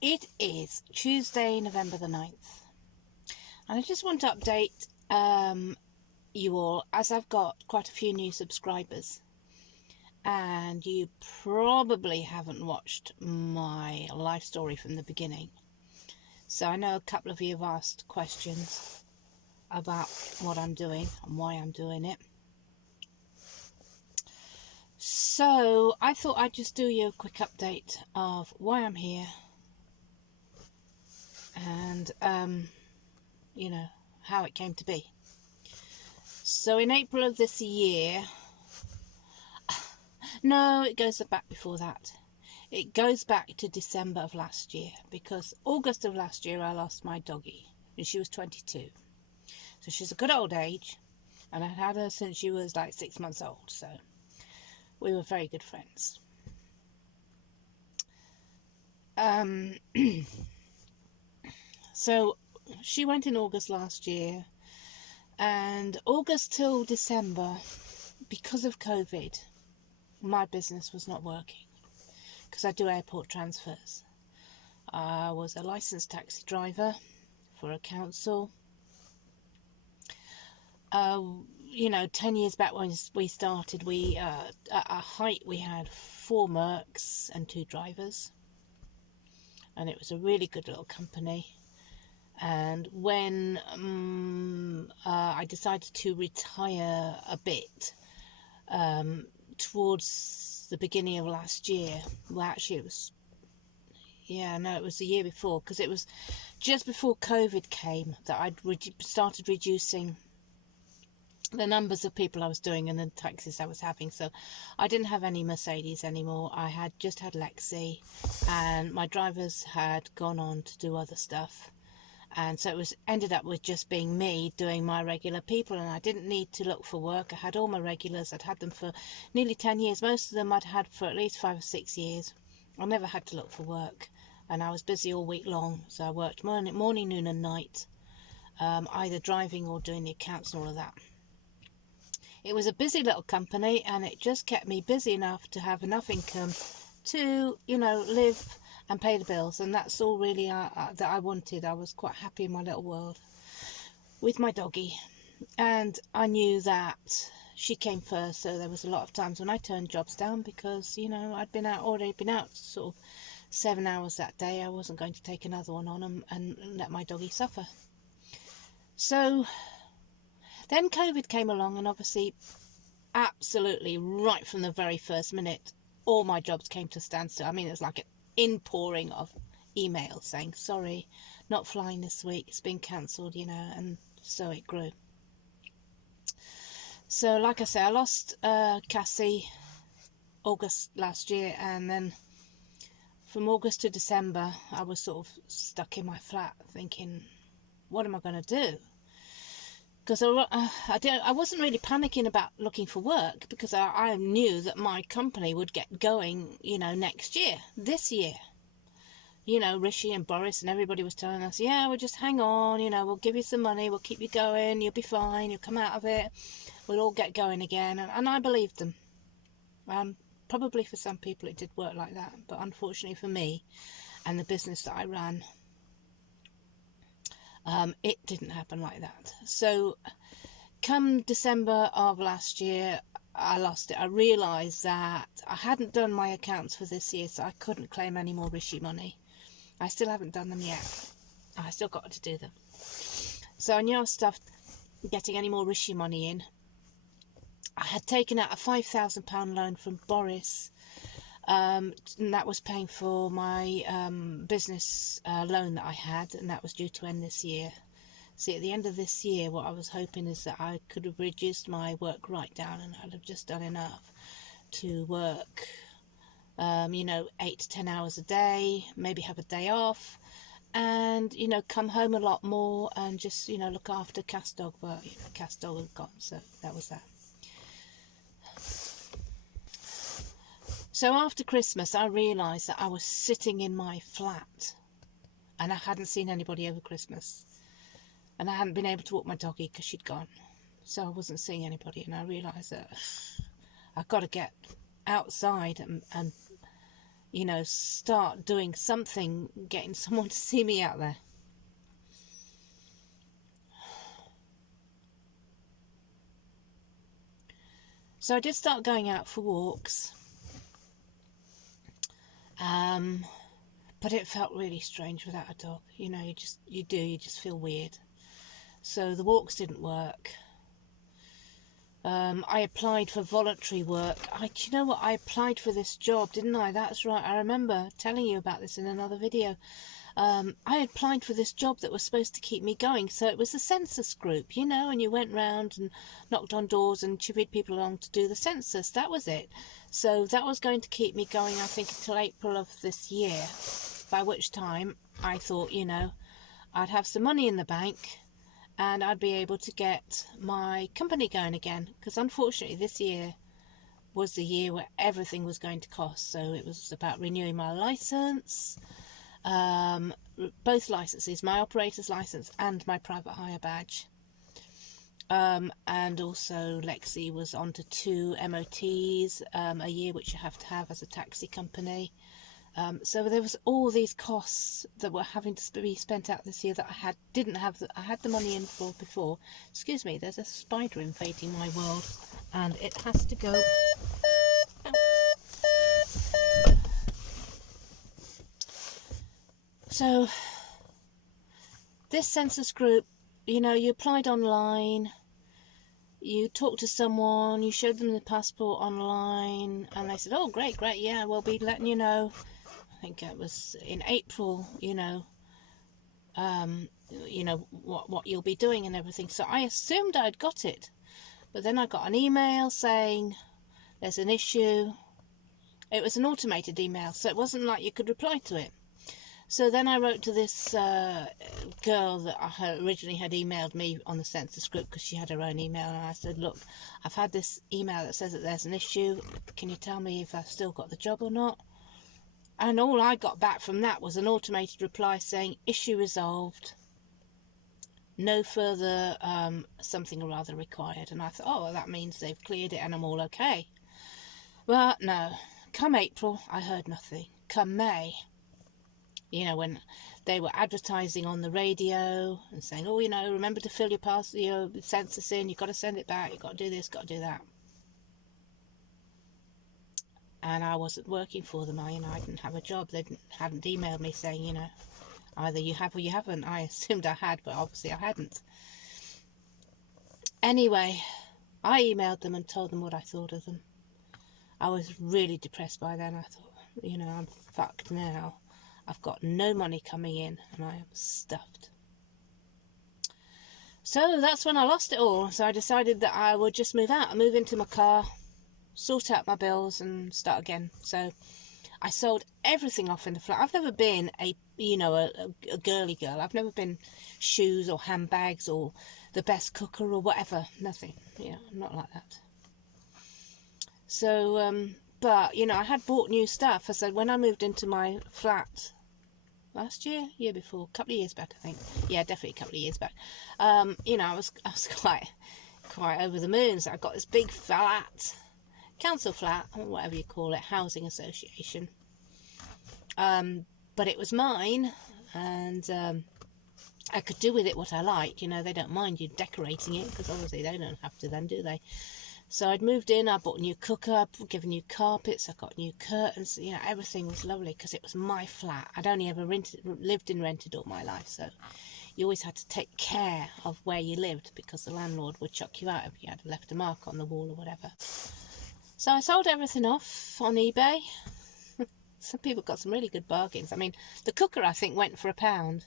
It is Tuesday, November the 9th, and I just want to update you all, as I've got quite a few new subscribers, and you probably haven't watched my life story from the beginning. So I know a couple of you have asked questions about what I'm doing and why I'm doing it. So I thought I'd just do you a quick update of why I'm here and how it came to be. So in April of this year, no, it goes back before that. It goes back to December of last year, because August of last year I lost my doggie and she was 22. So she's a good old age, and I'd had her since she was like 6 months old, so we were very good friends. So she went in August last year, and August till December, because of COVID, my business was not working, because I do airport transfers. I was a licensed taxi driver for a council. 10 years back when we started, at a height we had 4 mercs and 2 drivers, and it was a really good little company. And when I decided to retire a bit towards the beginning of last year, well, actually it was the year before, because it was just before COVID came that I'd started reducing the numbers of people I was doing and the taxis I was having. So I didn't have any Mercedes anymore. I had just had Lexi, and my drivers had gone on to do other stuff. And so it ended up with just being me doing my regular people, and I didn't need to look for work. I had all my regulars. I'd had them for nearly 10 years. Most of them I'd had for at least 5 or 6 years. I never had to look for work, and I was busy all week long. So I worked morning, noon and night, either driving or doing the accounts and all of that. It was a busy little company, and it just kept me busy enough to have enough income to, live and pay the bills. And that's all really that I wanted. I was quite happy in my little world with my doggie, and I knew that she came first. So there was a lot of times when I turned jobs down, because I'd already been out sort of 7 hours that day. I wasn't going to take another one on and let my doggie suffer. So then COVID came along, and obviously, absolutely right from the very first minute, all my jobs came to a standstill. I mean, it was like an inpouring of emails saying, sorry, not flying this week, it's been cancelled, and so it grew. So like I say, I lost Cassie August last year, and then from August to December I was sort of stuck in my flat thinking, what am I going to do? Because I wasn't really panicking about looking for work, because I knew that my company would get going, next year, this year. Rishi and Boris and everybody was telling us, yeah, we'll just hang on, we'll give you some money, we'll keep you going, you'll be fine, you'll come out of it, we'll all get going again. And I believed them. Probably for some people it did work like that, but unfortunately for me and the business that I ran, it didn't happen like that. So come December of last year, I lost it. I realised that I hadn't done my accounts for this year, so I couldn't claim any more Rishi money. I still haven't done them yet. I still got to do them. So I knew I was stuffed getting any more Rishi money in. I had taken out a £5,000 loan from Boris, and that was paying for my business loan that I had, and that was due to end this year. See, at the end of this year, what I was hoping is that I could have reduced my work right down, and I'd have just done enough to work 8 to 10 hours a day, maybe have a day off, and come home a lot more and just look after Cass dog. But Cass dog was gone, so that was that. So after Christmas, I realised that I was sitting in my flat, and I hadn't seen anybody over Christmas, and I hadn't been able to walk my doggie because she'd gone. So I wasn't seeing anybody, and I realised that I've got to get outside and you know, start doing something, getting someone to see me out there. So I did start going out for walks, but it felt really strange without a dog. You know, you just feel weird. So the walks didn't work. I applied for voluntary work. Do you know what? I applied for this job, didn't I? That's right. I remember telling you about this in another video. I applied for this job that was supposed to keep me going. So it was the census group, you know, and you went round and knocked on doors and chivied people along to do the census. That was it. So that was going to keep me going, I think, until April of this year, by which time I thought, you know, I'd have some money in the bank and I'd be able to get my company going again. Because unfortunately this year was the year where everything was going to cost. So it was about renewing my license, both licenses, my operator's license and my private hire badge. And also Lexi was on to 2 MOTs a year, which you have to have as a taxi company. So there was all these costs that were having to be spent out this year that I had the money in for before. Excuse me, there's a spider invading my world and it has to go out. So this census group, you know, you applied online, you talked to someone, you showed them the passport online, and they said, oh great, yeah, we'll be letting you know. I think it was in April, you know what you'll be doing and everything. So I assumed I'd got it, but then I got an email saying there's an issue. It was an automated email, so it wasn't like you could reply to it. So then I wrote to this girl that I originally had emailed me on the census group, because she had her own email, and I said, look, I've had this email that says that there's an issue. Can you tell me if I've still got the job or not? And all I got back from that was an automated reply saying, issue resolved, no further something or other required. And I thought, oh, well, that means they've cleared it and I'm all okay. But no, come April, I heard nothing. Come May, you know, when they were advertising on the radio and saying, oh, you know, remember to fill your census in, you've got to send it back, you've got to do this, got to do that. And I wasn't working for them. I didn't have a job. They hadn't emailed me saying, you know, either you have or you haven't. I assumed I had, but obviously I hadn't. Anyway, I emailed them and told them what I thought of them. I was really depressed by then. I thought, you know, I'm fucked now. I've got no money coming in and I am stuffed. So that's when I lost it all. So I decided that I would just move out and move into my car, sort out my bills and start again. So I sold everything off in the flat. I've never been a girly girl. I've never been shoes or handbags or the best cooker or whatever. Nothing. You know, I'm not like that. So, but, you know, I had bought new stuff. I said, when I moved into my flat last year before, a couple of years back, I think. Yeah, definitely a couple of years back. You know, I was quite over the moon. So I got this big flat, council flat, or whatever you call it, housing association. But it was mine, and I could do with it what I liked. You know, they don't mind you decorating it, because obviously they don't have to then, do they? So I'd moved in, I bought a new cooker, given new carpets, I got new curtains, you know, everything was lovely because it was my flat. I'd only ever lived in rented all my life, so you always had to take care of where you lived because the landlord would chuck you out if you had left a mark on the wall or whatever. So I sold everything off on eBay. Some people got some really good bargains. I mean, the cooker, I think, went for £1.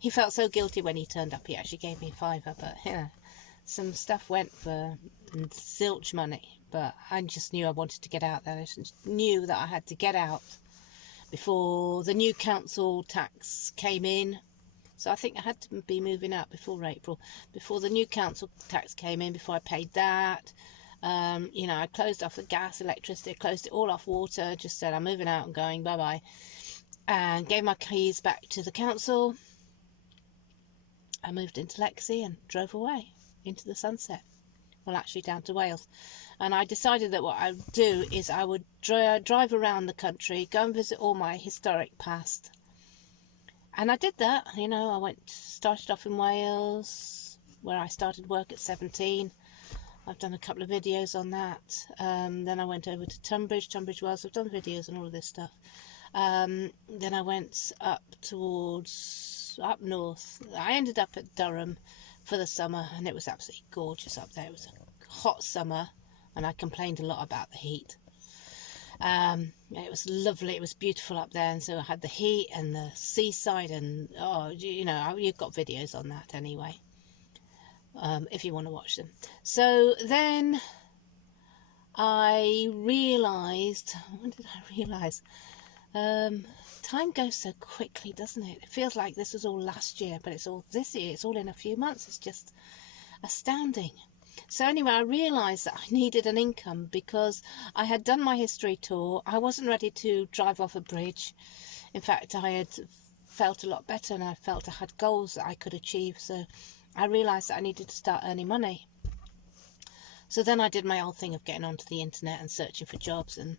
He felt so guilty when he turned up. He actually gave me a £5, but, you know, some stuff went for zilch money. But I just knew I wanted to get out there. I just knew that I had to get out before the new council tax came in. So I think I had to be moving out before April. Before the new council tax came in, before I paid that. You know, I closed off the gas, electricity, closed it all off, water, just said I'm moving out and going, bye-bye. And gave my keys back to the council. I moved into Lexi and drove away into the sunset. well, actually down to Wales. And I decided that what I would do is I would drive around the country, go and visit all my historic past. And I did that, you know. I started off in Wales, where I started work at 17. I've done a couple of videos on that. Then I went over to Tunbridge Wells. I've done videos on all of this stuff. Then I went up north. I ended up at Durham for the summer, and it was absolutely gorgeous up there. It was a hot summer, and I complained a lot about the heat. It was lovely, it was beautiful up there, and so I had the heat and the seaside, and you know, you've got videos on that anyway, if you want to watch them. So then I realised, when did I realise? Time goes so quickly, doesn't it? It feels like this was all last year, but it's all this year. It's all in a few months. It's just astounding. So anyway, I realised that I needed an income because I had done my history tour. I wasn't ready to drive off a bridge. In fact, I had felt a lot better, and I felt I had goals that I could achieve. So I realised that I needed to start earning money. So then I did my old thing of getting onto the internet and searching for jobs, and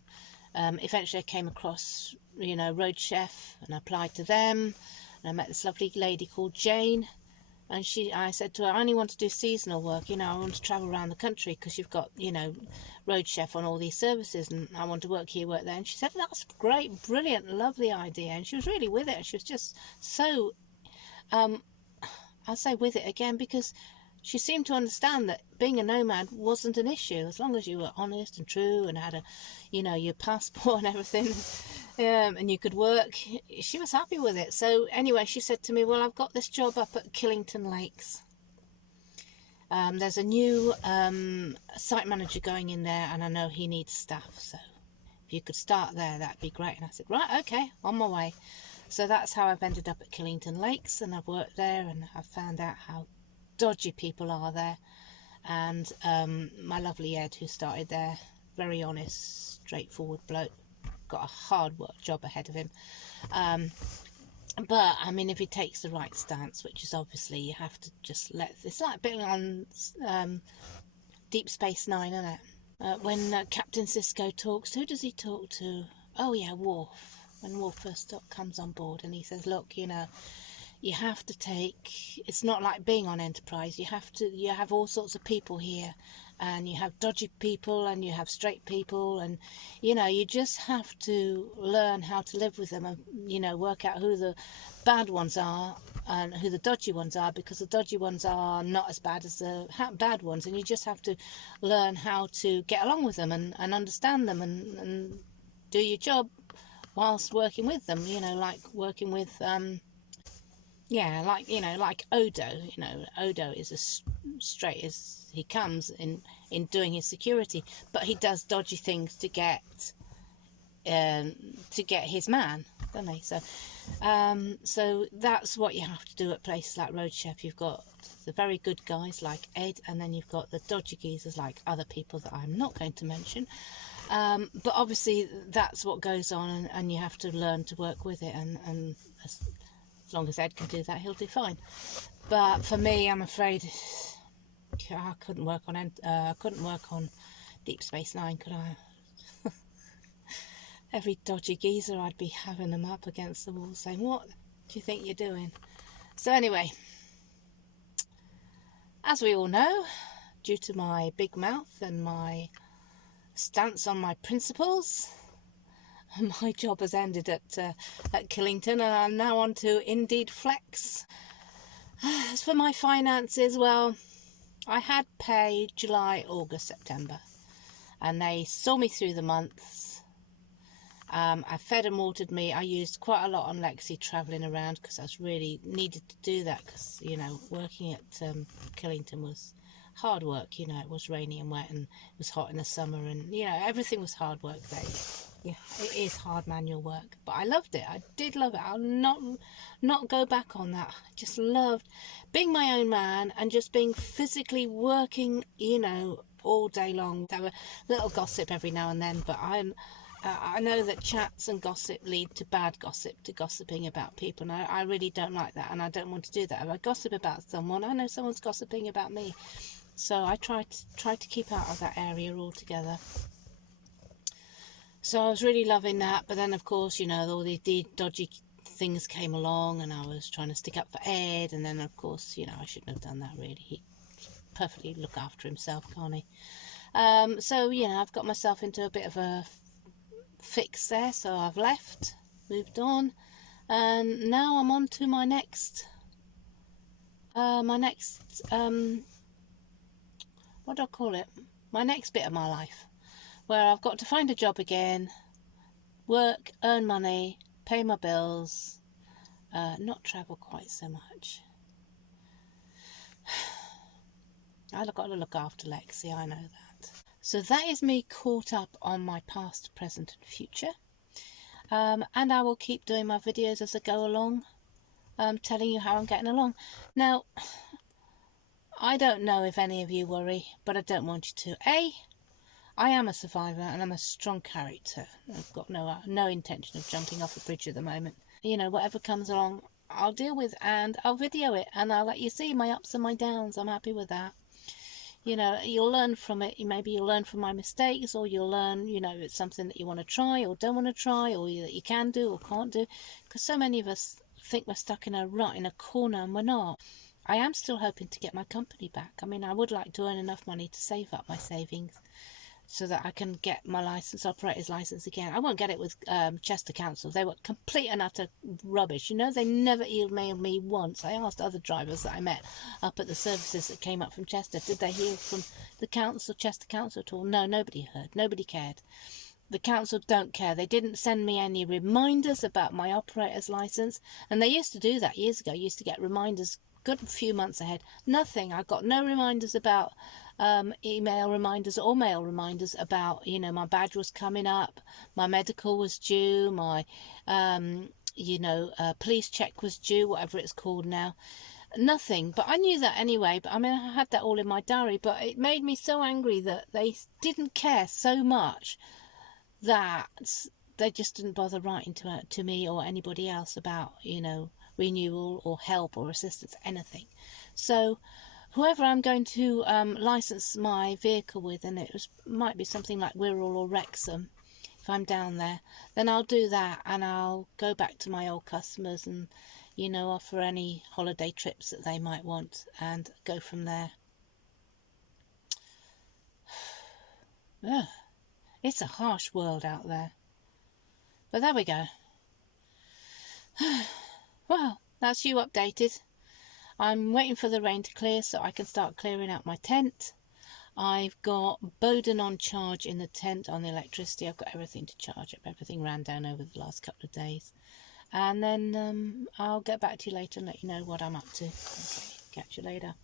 eventually I came across, you know, Road Chef, and I applied to them, and I met this lovely lady called Jane. And I said to her, I only want to do seasonal work, you know, I want to travel around the country because you've got, you know, Road Chef on all these services, and I want to work here, work there. And she said, that's great, brilliant, lovely idea. And she was really with it. She was just so, I'll say with it again, because she seemed to understand that being a nomad wasn't an issue, as long as you were honest and true and had you know, your passport and everything, and you could work. She was happy with it. So anyway, she said to me, well, I've got this job up at Killington Lakes. There's a new site manager going in there, and I know he needs staff, so if you could start there, that'd be great. And I said, right, okay, on my way. So that's how I've ended up at Killington Lakes, and I've worked there, and I've found out how dodgy people are there. And my lovely Ed, who started there, very honest, straightforward bloke, got a hard work job ahead of him. But I mean, if he takes the right stance, which is obviously, you have to just it's like being on Deep Space Nine, isn't it? When Captain Sisko talks, who does he talk to? Oh yeah, Worf. When Worf first comes on board, and he says, look, you know, you have to it's not like being on Enterprise. You have all sorts of people here, and you have dodgy people, and you have straight people, and, you know, you just have to learn how to live with them, and, you know, work out who the bad ones are and who the dodgy ones are, because the dodgy ones are not as bad as the bad ones, and you just have to learn how to get along with them and understand them and do your job whilst working with them, you know, like working with yeah, like, you know, like Odo. You know, Odo is as straight as he comes in doing his security, but he does dodgy things to get his man, doesn't he? So that's what you have to do at places like Road Chef. You've got the very good guys like Ed, and then you've got the dodgy geezers like other people that I'm not going to mention. But obviously that's what goes on, and you have to learn to work with it, and as long as Ed can do that, he'll do fine. But for me, I'm afraid I couldn't work on Deep Space Nine, could I? Every dodgy geezer, I'd be having them up against the wall saying, what do you think you're doing? So anyway, as we all know, due to my big mouth and my stance on my principles, my job has ended at Killington, and I'm now on to Indeed Flex. As for my finances, well, I had pay July, August, September, and they saw me through the months. I fed and watered me. I used quite a lot on Lexi travelling around, because I was really needed to do that, because, you know, working at Killington was hard work. You know, it was rainy and wet, and it was hot in the summer, and, you know, everything was hard work there. Yeah, it is hard manual work, but I loved it. I did love it. I'll not go back on that. I just loved being my own man and just being physically working, you know, all day long. There were little gossip every now and then, but I know that chats and gossip lead to bad gossip, to gossiping about people, and I really don't like that, and I don't want to do that. If I gossip about someone, I know someone's gossiping about me. So I tried to keep out of that area altogether. So I was really loving that, but then of course, you know, all the dodgy things came along, and I was trying to stick up for Ed, and then of course, you know, I shouldn't have done that really. He perfectly look after himself, can't he? So, you know, I've got myself into a bit of a fix there, so I've left, moved on, and now I'm on to my next what do I call it? My next bit of my life, where I've got to find a job again, work, earn money, pay my bills, not travel quite so much. I've got to look after Lexi, I know that. So that is me caught up on my past, present and future. And I will keep doing my videos as I go along, telling you how I'm getting along. Now, I don't know if any of you worry, but I don't want you to. I am a survivor and I'm a strong character. I've got no intention of jumping off a bridge at the moment. You know, whatever comes along, I'll deal with, and I'll video it, and I'll let you see my ups and my downs. I'm happy with that. You know, you'll learn from it. Maybe you'll learn from my mistakes, or you'll learn, you know, it's something that you want to try or don't want to try, or that you can do or can't do. Because so many of us think we're stuck in a rut, in a corner, and we're not. I am still hoping to get my company back. I mean, I would like to earn enough money to save up my savings so that I can get my operator's license again. I won't get it with Chester Council. They were complete and utter rubbish. You know, they never emailed me once. I asked other drivers that I met up at the services that came up from Chester, did they hear from the council, Chester Council at all? No, nobody heard. Nobody cared. The council don't care. They didn't send me any reminders about my operator's license, and they used to do that years ago. Used to get reminders good few months ahead. Nothing. I got no reminders about email reminders or mail reminders about, you know, my badge was coming up, my medical was due, my police check was due, whatever it's called now. Nothing. But I knew that anyway. But I mean, I had that all in my diary, but it made me so angry that they didn't care so much that they just didn't bother writing to me or anybody else about, you know, renewal or help or assistance, anything. So whoever I'm going to license my vehicle with, and might be something like Wirral or Wrexham, if I'm down there, then I'll do that, and I'll go back to my old customers and, you know, offer any holiday trips that they might want and go from there. Ugh, it's a harsh world out there. But there we go. Well, that's you updated. I'm waiting for the rain to clear so I can start clearing out my tent. I've got Bowden on charge in the tent on the electricity. I've got everything to charge up. Everything ran down over the last couple of days. And then I'll get back to you later and let you know what I'm up to. Okay, catch you later.